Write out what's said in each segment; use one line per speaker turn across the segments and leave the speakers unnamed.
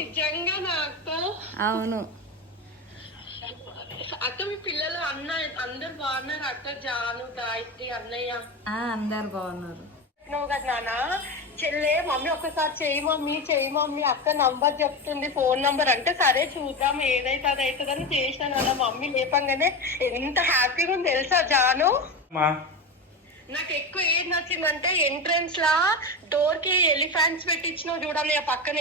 నిజంగా నా అక్క
అవును.
అక్క మీ పిల్లలు అన్న అందరు బాగున్నారు. అక్క జాను గాయత్రి అన్నయ్య.
ఆ, అందరు బాగున్నారు.
నువ్వు కదా నాన్న? చెల్లె మమ్మీ ఒక్కసారి చెయ్యి మమ్మీ చెయ్యి మమ్మీ. అక్క నంబర్ చెప్తుంది ఫోన్ నంబర్ అంటే సరే చూద్దాం ఏదైతే అది అవుతుందని చేసినాను అలా మమ్మీ లేపంగానే ఎంత హ్యాపీగా ఉంది తెలుసా జాను? నాకు ఎక్కువ ఏది నచ్చిందంటే ఎంట్రన్స్ లా డోర్కి ఎలిఫాంట్స్ పెట్టించినావు చూడాలి ఆ పక్కన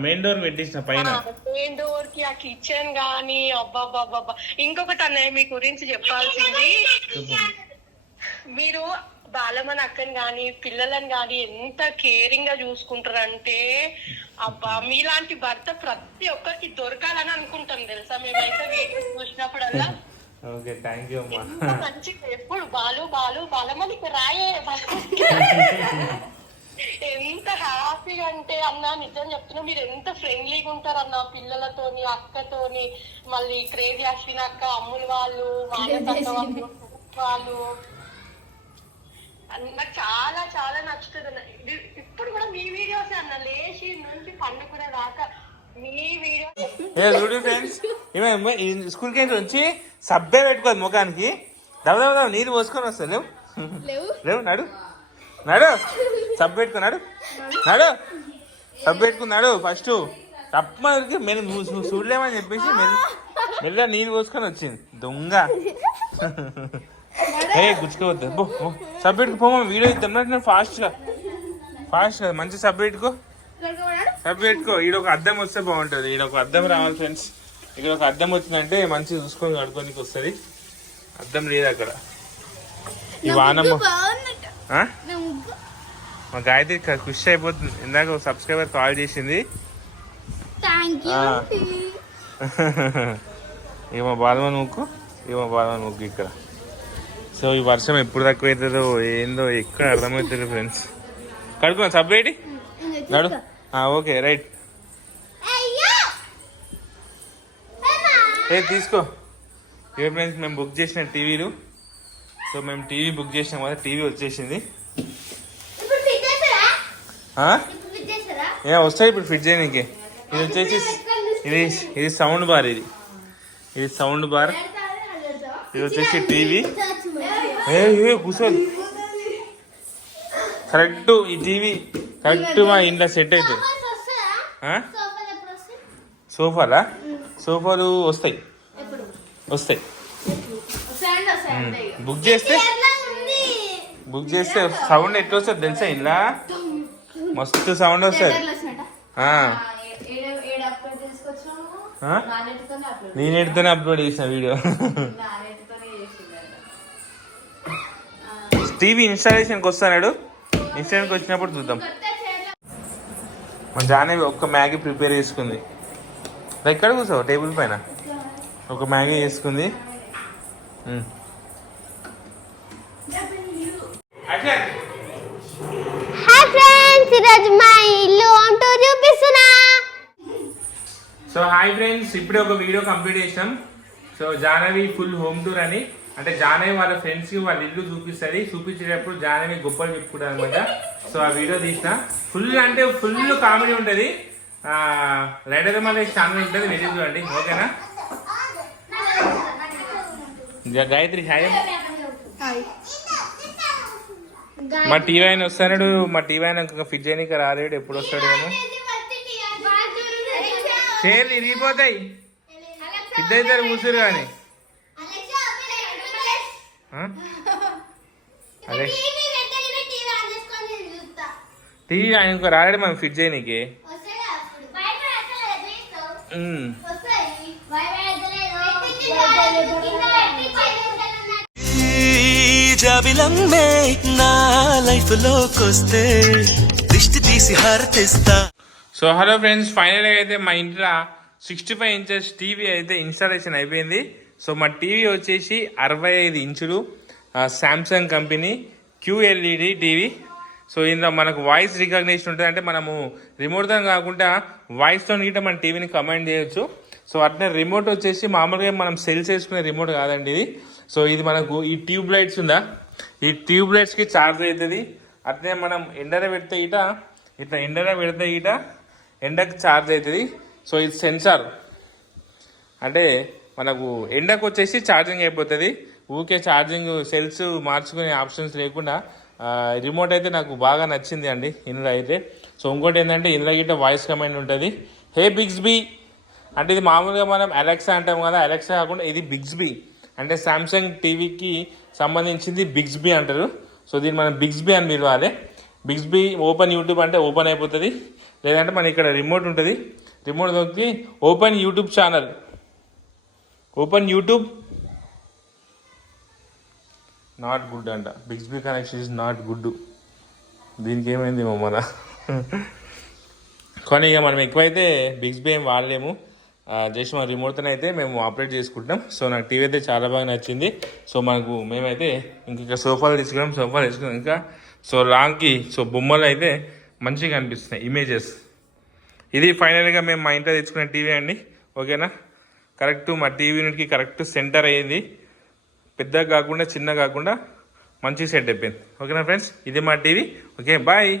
మెయిన్ డోర్ పెట్టేసిన పైన.
మెయిన్ డోర్కి ఆ కిచెన్ గానీ అబ్బాబ్బాబ్బా ఇంకొకటి అన్నయ్య మీ గురించి చెప్పాల్సింది.
చెప్పు.
మీరు బాలమని అక్కని గాని పిల్లలని గాని ఎంత కేరింగ్గా చూసుకుంటారంటే అబ్బా మీలాంటి భర్త ప్రతి ఒక్కరికి దొరకాలని అనుకుంటాం తెలుసా? మేమైతే చూసినప్పుడల్లా.
ఓకే థ్యాంక్ యూ అమ్మా.
ఎంత మంచి ఎప్పుడు బాలు బాలు బాలమని రాయే ఎంత హ్యాపీగా అంటే అన్న నిజం చెప్తున్నా మీరు ఎంత ఫ్రెండ్లీగా ఉంటారు అన్న పిల్లలతోని అక్కతోని మళ్ళీ క్రేజీ అశ్విన్ అక్క అమ్ములు వాళ్ళు వాళ్ళు వాళ్ళు అన్న- నాకు చాలా చాలా నచ్చుతుంది అన్న. ఇది- ఇప్పుడు కూడా మీ వీడియోస్ అన్న లేచి నుంచి పండుకునే దాకా
చూడు ఫ్రెండ్స్ ఏమే స్కూల్కి వెళ్ళి వచ్చి సబ్బే పెట్టుకోదు ముఖానికి. దవ దవ దవ నీరు పోసుకొని వస్తా లేవు? లేవు. నడు. నడు. సబ్బు పెట్టుకున్నాడు నడు. సబ్బు పెట్టుకున్నాడు ఫస్ట్ తప్పకి మేము నువ్వు చూడలేమని చెప్పేసి మెల్ల మెల్ల నీరు పోసుకొని వచ్చింది. దొంగ. ఏ గుచ్చుకోవద్దు. బో. సబ్బు పెట్టుకు పోమా వీడియో ఇద్దాం ఫాస్ట్గా ఫాస్ట్గా మంచి సబ్బు పెట్టుకో. పెట్టుకో. ఈడ ఒక అద్దం వస్తే బాగుంటుంది. ఈడ ఒక అద్దం రావాలి ఫ్రెండ్స్ ఇక్కడ ఒక అద్దం వచ్చిందంటే మంచిగా చూసుకొని కడుకోనికి వస్తుంది. అద్దం లేదు అక్కడ. ఈ వానమ్మ? మా గాయత్రి ఖుషి అయిపోతుంది. ఇందాక ఒక సబ్స్క్రైబర్ కాల్ చేసింది.
థ్యాంక్ యూ
ఆ. ఇక మా బాలమని ముక్కు ఇక మా బాలమని ముక్కు ఇక్కడ. సో ఈ వర్షం ఎప్పుడు తక్కువ అవుతుందో ఏందో ఎక్కడ అర్థమవుతుంది ఫ్రెండ్స్ కడుకున్నా సబ్బేటి నడు. Okay right. ఏ తీసుకో. ఏ ఫ్రెండ్స్ మేము బుక్ చేసిన టీవీలు. సో మేము టీవీ బుక్ చేసినాం కదా టీవీ వచ్చేసింది. ఏ వస్తాయి ఇప్పుడు ఫిట్ చేయడానికి ఇది వచ్చేసి ఇది ఇది సౌండ్ బార్ ఇది. ఇది సౌండ్ బార్ ఇది వచ్చేసి టీవీ. ఏ కూర్చోదు కరెక్ట్ ఈ టీవీ. కరెక్ట్ మా ఇంట్లో సెట్ అవుతుంది?
సోఫాలు?
సోఫాలా వస్తాయి. వస్తాయి. బుక్ చేస్తే? బుక్ చేస్తే సౌండ్ ఎట్లా వస్తుంది తెలుసా ఇలా మస్తు సౌండ్ వస్తుంది. నేను ఎడితేనే అప్లోడ్ చేసిన వీడియో టీవీ ఇన్స్టాలేషన్కి వస్తాడు ఇన్స్టాలేషన్కి వచ్చినప్పుడు చూద్దాం. జాహ్నవి ఒక్క మ్యాగీ ప్రిపేర్ చేసుకుంది. ఎక్కడ కూర్చోవు టేబుల్ పైన. ఒక మ్యాగీ చేసుకుంది. ఉమ్.
హాయ్ ఫ్రెండ్స్ ఈరోజు మా ఇల్లు అంటూ చూపిస్తున్నా.
సో హాయ్ ఫ్రెండ్స్ ఇప్పుడే ఒక వీడియో కంప్లీట్ చేసాం so Jahnavi full home tour అని. అంటే జాహ్నవి వాళ్ళ ఫ్రెండ్స్కి వాళ్ళ ఇల్లు చూపిస్తుంది. చూపించేటప్పుడు జాహ్నవి గొప్పలు చెప్పుకుంటారు అనమాట సో ఆ వీడియో తీసిన. ఫుల్ అంటే ఫుల్ కామెడీ ఉంటుంది. రైడర్ మళ్ళీ ఛానల్ ఉంటుంది వెళ్ళి చూడండి. ఓకేనా? జా- గాయత్రి హాయ్. మా టీవీ ఆయన వస్తాడు మా టీవీ ఆయన ఇంకా ఫిట్ చేయడానికి రాలేడు. ఎప్పుడు వస్తాడేమో చీరలు ఇరిగిపోతాయి. ఇద్దరు కూర్చురు కానీ? అదే. టీవీ ఆయన ఇంకా రాలేడు మనం ఫిట్ చేయనీకి. ఉమ్.
ఈ జాబిలమ్మే నా లైఫ్ లోకొస్తే దిష్టి తీసి హారతిస్తా.
సో హలో ఫ్రెండ్స్ ఫైనల్గా అయితే మా ఇంట్లో సిక్స్టీ ఫైవ్ ఇంచెస్ టీవీ అయితే ఇన్స్టాలేషన్ అయిపోయింది. సో మా టీవీ వచ్చేసి అరవై ఐదు ఇంచులు Samsung company QLED TV. So ఇందులో మనకు వాయిస్ రికగ్నేషన్ ఉంటుంది అంటే మనము రిమోట్తో కాకుండా వాయిస్తో గిట్ట మన టీవీని కమాండ్ చేయొచ్చు. సో అట్లనే రిమోట్ వచ్చేసి మామూలుగా మనం సెల్స్ చేసుకునే రిమోట్ కాదండి ఇది. సో ఇది మనకు ఈ ట్యూబ్ లైట్స్ ఉందా? ఈ ట్యూబ్ లైట్స్కి ఛార్జ్ అవుతుంది. అట్నే మనం ఎండర పెడితే ఇట ఇట్లా ఎండర పెడితే ఇట ఎండకు ఛార్జ్ అవుతుంది. సో ఇది సెన్సార్ అంటే మనకు ఎండకు వచ్చేసి ఛార్జింగ్ అయిపోతుంది. ఊకే ఛార్జింగ్ సెల్స్ మార్చుకునే ఆప్షన్స్ లేకుండా రిమోట్ అయితే నాకు బాగా నచ్చింది అండి ఇందులో అయితే. సో ఇంకోటి ఏంటంటే ఇందులో గిట్ట వాయిస్ కమాండ్ ఉంటుంది. హే బిగ్స్బీ అంటే ఇది మామూలుగా మనం అలెక్సా అంటాం కదా. అలెక్సా కాకుండా ఇది బిగ్స్బీ అంటే సామ్సంగ్ టీవీకి సంబంధించింది బిగ్స్బీ అంటారు. సో దీన్ని మనం బిగ్స్బీ అని పిలవాలి. బిగ్స్బీ ఓపెన్ యూట్యూబ్ అంటే ఓపెన్ అయిపోతుంది. లేదంటే మన ఇక్కడ రిమోట్ ఉంటుంది. రిమోట్ నొక్కి open YouTube channel open YouTube not good అంట. Bixby connection is not good. దీనికి ఏమైంది మన కానీ ఇక మనం ఎక్కువైతే బిగ్స్బీ ఏం వాడలేము. జస్ట్ మన రిమోట్తో అయితే మేము ఆపరేట్ చేసుకుంటాం సో నాకు టీవీ అయితే చాలా బాగా నచ్చింది. సో మనకు మేమైతే ఇంకా సోఫాలు తీసుకున్నాం సోఫాలు తీసుకున్నాం. ఇంకా సో లాంగ్కి సో బొమ్మలు అయితే మంచిగా అనిపిస్తున్నాయి ఇమేజెస్ ఇది ఫైనల్గా మేము మా ఇంట్లో తెచ్చుకున్న టీవీ అండి. ఓకేనా? కరెక్ట్ మా టీవీ యూనిట్కి కరెక్ట్ సెంటర్ అయ్యింది పెద్దగా కాకుండా చిన్న కాకుండా మంచి సెట్ అయిపోయింది. ఓకేనా ఫ్రెండ్స్ ఇది మా టీవీ ఓకే బాయ్